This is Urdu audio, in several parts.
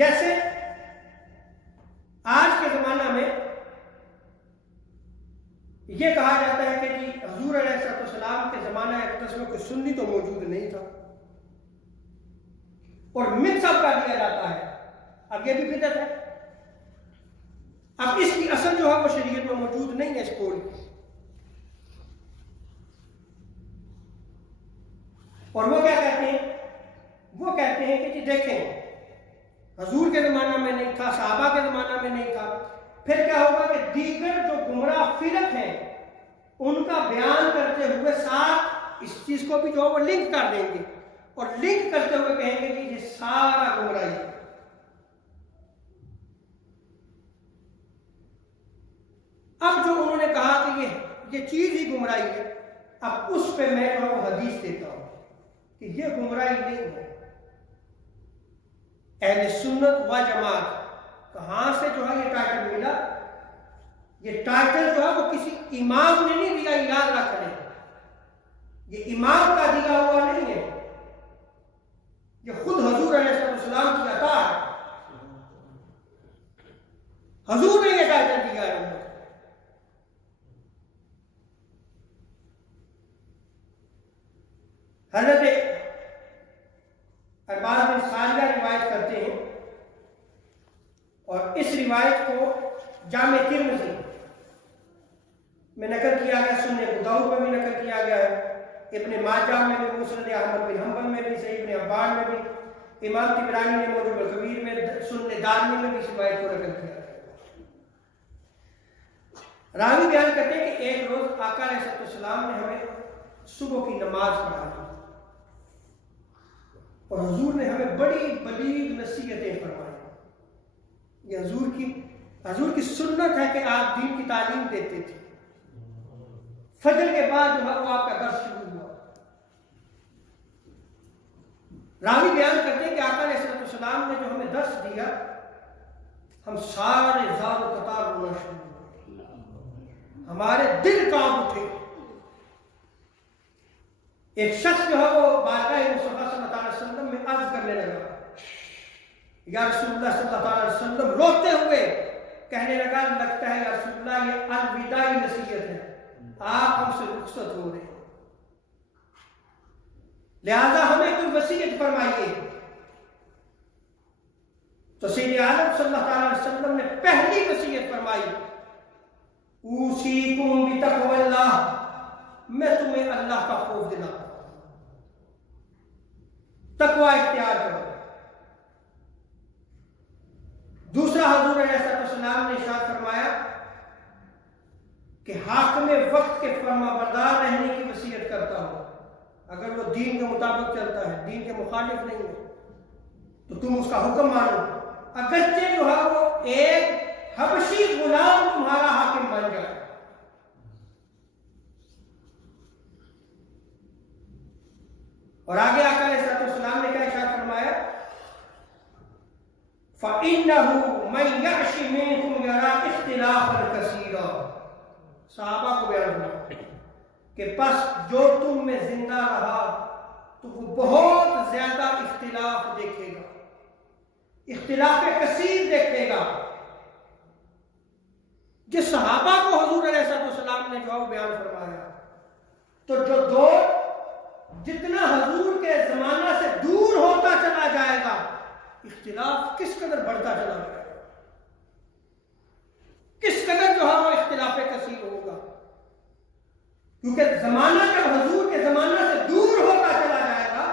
جیسے آج کے زمانہ میں یہ کہا جاتا ہے کہ جی حضور علیہ السلام کے زمانہ اقدس میں کوئی سنی تو موجود نہیں تھا، اور مکس اپ کر دیا جاتا ہے. اب یہ بھی بدعت ہے. اب اس کی اصل جو ہے وہ شریعت میں موجود نہیں ہے اس قول کی. اور وہ کیا کہتے ہیں؟ وہ کہتے ہیں کہ جی دیکھیں حضور کے زمانہ میں نہیں تھا، صحابہ کے زمانہ میں نہیں تھا، پھر کیا ہوگا کہ دیگر جو گمراہ فرق ہیں ان کا بیان کرتے ہوئے ساتھ اس چیز کو بھی جو ہے وہ لنک کر دیں گے، اور لنک کرتے ہوئے کہیں گے کہ یہ سارا گمراہی ہے. اب جو انہوں نے کہا کہ یہ چیز ہی گمراہی ہے، اب اس پہ میں جو ہے وہ حدیث دیتا ہوں کہ یہ گمراہی نہیں ہے. اہل سنت و جماعت کہاں سے جو ہے یہ ٹائٹل ملا؟ یہ ٹائٹل جو ہے وہ کسی امام نے نہیں دیا، یاد رکھ لیں. یہ امام کا دیا ہوا نہیں ہے، یہ خود حضور علیہ السلام کی عطا ہے. حضور نے یہ ٹائٹل دیا ہے. حضرت ارباز بن ساریہ روایت کرتے ہیں، اور اس روایت کو جامع ترمذی میں نقل کیا گیا، سنن ابو داؤد میں بھی نقل کیا گیا ہے، ابن ماجہ میں بھی، مسند احمد بن حنبل میں بھی، صحیح ابن حبان میں بھی، امام طبرانی نے موجب الکبیر میں، سنن دارمی میں بھی اس روایت کو نقل کیا ہے. راوی بیان کرتے ہیں کہ ایک روز آقا علیہ السلام نے ہمیں صبح کی نماز پڑھا دی، اور حضور نے ہمیں بڑی بلیغ نصیحتیں فرمائی. یہ حضور کی سنت ہے کہ آپ دین کی تعلیم دیتے تھے. فجر کے بعد جو ہے وہ آپ کا درس شروع ہوا. راوی بیان کرتے ہیں کہ آقا علیہ السلام نے جو ہمیں درس دیا، ہم سارے زار و قطار رونا شروع ہوئے، ہمارے دل کانپ اٹھے. ایک شخص جو ہے وہ بارگاہ مصطفیٰ صلی اللہ علیہ وسلم میں عرض کرنے لگا، یا رسول اللہ صلی اللہ علیہ وسلم، روتے ہوئے کہنے لگا، لگتا ہے یا رسول اللہ یہ الوداعی نصیحت ہے، آپ ہم سے رخصت ہو رہے ہیں، لہذا ہمیں کوئی وصیت فرمائیے. تو سید عالم صلی اللہ علیہ وسلم نے پہلی وصیت فرمائی، اوصیکم بتقوی اللہ، میں تمہیں اللہ کا خوف دلاتا ہوں، تقوی اختیار کرو. دوسرا حضور علیہ السلام نے ارشاد فرمایا کہ حاکم وقت کے فرما بردار رہنے کی وصیت کرتا ہوں. اگر وہ دین کے مطابق چلتا ہے، دین کے مخالف نہیں ہے، تو تم اس کا حکم مانو، اگرچہ جو ہے وہ ایک حبشی غلام تمہارا حاکم بن جائے. اور آگے آقا علیہ السلام نے کیا ارشاد فرمایا، فَإِنَّهُ مَنْ يَعْشِ مِنْكُمْ يَرَىٰ اخْتِلَافًا كَثِيرًا. صحابہ کو بیان ہوا کہ پس جو تم میں زندہ رہا تو وہ بہت زیادہ اختلاف دیکھے گا، اختلاف کثیر دیکھے گا. جس صحابہ کو حضور علیہ السلام نے جو بیان فرمایا، تو جو دور جتنا حضور کے زمانہ سے دور ہوتا چلا جائے گا، اختلاف کس قدر بڑھتا چلا جائے گا، کس قدر جو ہے وہ اختلاف کثیر ہوگا. کیونکہ زمانہ جب حضور کے زمانہ سے دور ہوتا چلا جائے گا،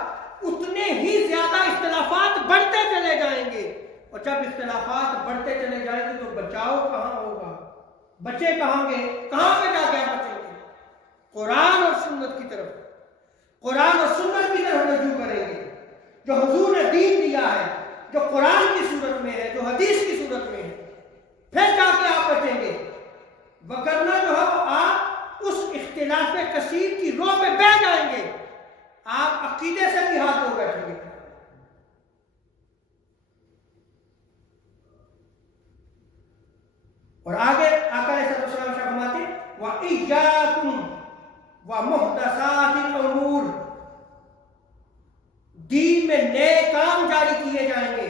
اتنے ہی زیادہ اختلافات بڑھتے چلے جائیں گے، اور جب اختلافات بڑھتے چلے جائیں گے تو بچاؤ کہاں ہوگا، بچے کہاں گے، کہاں پہ جا کے بچیں گے؟ قرآن اور سنت کی طرف، قرآن اور سنت کی طرف رجوع کریں گے. جو حضور نے دین دیا ہے، جو قرآن کی صورت میں ہے، جو حدیث کی صورت میں ہے، پھر جا کے آپ بچیں گے. وگرنہ جو ہے وہ آپ اس اختلاف کثیر کی رو میں بہ جائیں گے، آپ عقیدے سے بھی ہاتھ دھو بیٹھیں گے. اور آگے آقا علیہ السلام فرماتے وَإِيَّاكُمْ وَمُحْدَثَاتِ الْأُمُورِ، دین میں نئے کام جاری کیے جائیں گے،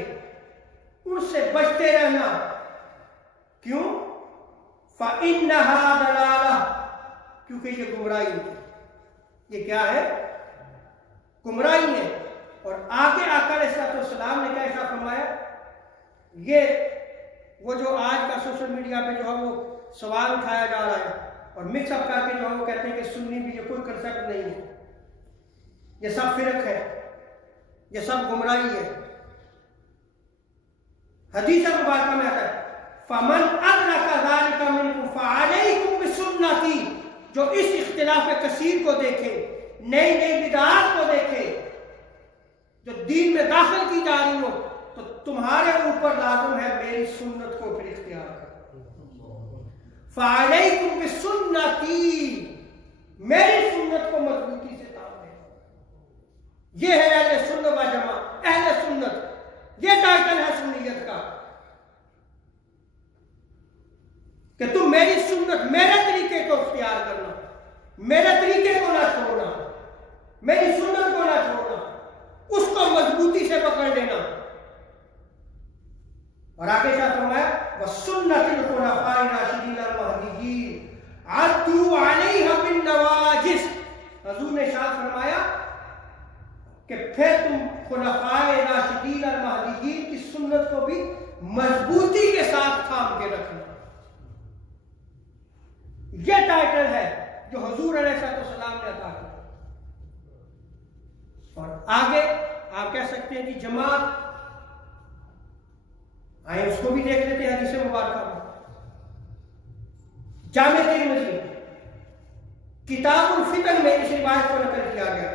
ان سے بچتے رہنا. کیوں؟ فَإِنَّهَا ضَلَالَةٌ، کیونکہ یہ گمراہی ہے. یہ کیا ہے؟ گمراہی ہے. اور آگے آقا علیہ السلام نے کیا ارشاد فرمایا؟ یہ وہ جو آج کا سوشل میڈیا پہ جو ہے وہ سوال اٹھایا جا رہا ہے اور مکس اپ کر کے جو ہے وہ کہتے ہیں کہ سنی بھی، یہ کوئی کنسیپٹ نہیں ہے، یہ سب فرق ہے، یہ سب گمراہی ہے. حدیث مبارکہ میں آتا ہے فَمَنْ أَدْرَكَ ذَلِكَ مِنْكُمْ فَعَلَيْكُمْ بِسُنَّتِي، جو اس اختلاف کثیر کو دیکھے، نئی نئی بدعات کو دیکھے جو دین میں داخل کی جا رہی ہو، تو تمہارے اوپر لازم ہے میری سنت کو پھر اختیار کرو. فَعَلَيْكُمْ بِسُنَّتِي، میری سنت کو مضبوطی سے تھامیں. یہ ہے اہل سنت و جماعت، اہل سنت، یہ ٹائٹل ہے سنیت کا کہ تم میری سنت، میرے طریقے کو اختیار کرنا، میرے طریقے کو نہ چھوڑنا، میری سنت کو نہ چھوڑنا، اس کو مضبوطی سے پکڑ لینا. اور آگے کیا فرمایا؟ وَسُنَّةِ الْخُلَفَاءِ الرَّاشِدِينَ الْمَهْدِيِّينَ عَضُّوا عَلَيْهَا بِالنَّوَاجِذِ. حضور نے ارشاد فرمایا کہ پھر تم خلفائے راشدین المہدیین کی سنت کو بھی مضبوطی کے ساتھ تھام کے رکھنا. یہ ٹائٹل ہے جو حضور علیہ السلام نے عطا کیا. اور آگے آپ کہہ سکتے ہیں کہ جماعت، آئیں اس کو بھی دیکھ لیتے ہیں حدیث مبارکہ میں. جامع ترمذی کتاب الفتن میں اس روایت کو نقل کیا گیا،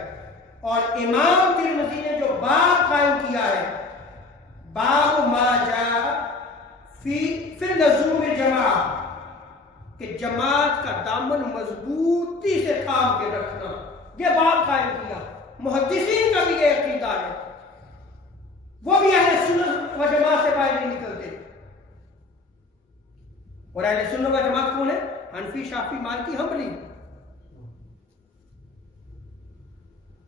اور امام ترمذی نے جو باب قائم کیا ہے، باب ما جاء فی اللزوم الجماعہ، کہ جماعت کا دامن مضبوطی سے تھام کے رکھنا، یہ باب قائم کیا. محدثین کا بھی یہ عقیدہ ہے، وہ بھی اہل سنت و جماعت سے باہر نہیں نکلتے. اور اہل سنت و جماعت کون ہے؟ حنفی، شافعی، مالکی، حنبلی.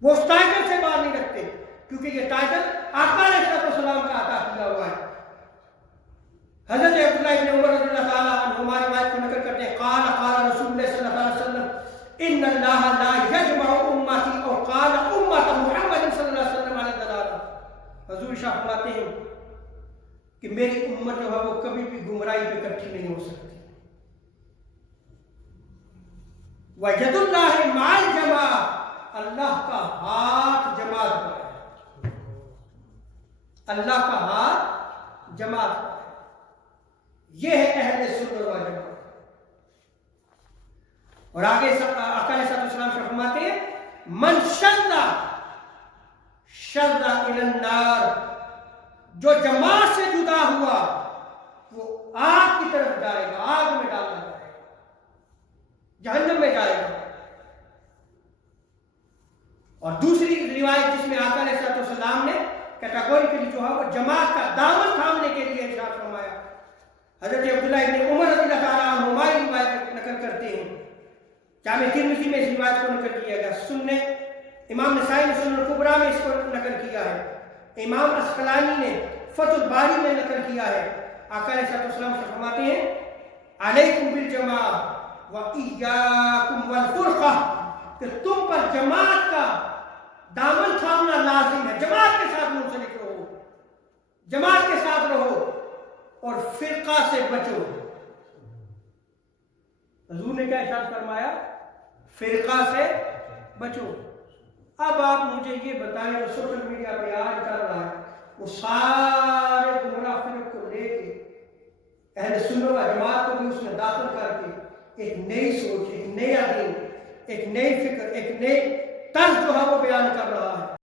وہ اس ٹائٹل سے باہر نہیں رکھتے، کیونکہ یہ ٹائٹل آقا علیہ السلام کا عطا کیا ہوا ہے. حضرت عبداللہ ابن عمر رضی اللہ تعالیٰ عنہما روایت کو نقل کرتے ہیں، قال قال رسول اللہ صلی اللہ علیہ وسلم ان اللہ لا یجمع امتی، اور قال امت محمد صلی اللہ علیہ وسلم علی الضلالہ. حضور شاہ فرماتے ہیں کہ میری امت جو ہے وہ کبھی بھی گمراہی پہ اکٹھی نہیں ہو سکتی. وَيَدُ اللَّهِ مَعَ الْجَمَاعَةِ، اللہ کا ہاتھ جماعت پر ہے، اللہ کا ہاتھ جماعت پر ہے. یہ ہے اہل سنت و جماعت. اور آگے آقا علیہ السلام فرماتے ہیں من شد الی النار، جو جماعت سے جدا ہوا وہ آگ کی طرف جائے گا، آگ میں ڈالا جائے گا، جہنم میں جائے گا. اور دوسری روایت جس میں آقا علیہ السلام نے کیٹاگوریکلی جو ہے وہ جماعت کا دامن تھامنے کے لیے ارشاد فرمایا، حضرت عبداللہ ابن عمر رضی اللہ تعالیٰ عنہما روایت نقل کرتے ہیں. جامع ترمذی میں اس روایت کو نقل کیا گیا، سننے امام نسائی نے سنن الکبریٰ میں اس کو نقل کیا ہے، امام اسقلانی نے فتح الباری میں نقل کیا ہے. آقا علیہ السلام سے فرماتے ہیں علیکم بالجماعہ وإیاکم والفرقہ، کہ تم پر جماعت کا دامن تھامنا لازم ہے، جماعت کے ساتھ منسلک رہو، جماعت کے ساتھ رہو، اور فرقہ سے بچو. حضور نے کیا ارشاد فرمایا؟ فرقہ سے بچو. اب آپ مجھے یہ بتائیں جو سوشل میڈیا پہ آج چل رہا ہے، وہ سارے گمراہ فرق کو لے کے اہل سنت و جماعت کو بھی اس میں داخل کر کے ایک نئی سوچ، ایک نیا دین، ایک نئی فکر، ایک نئی طرز جو ہے وہ بیان کر رہا ہے.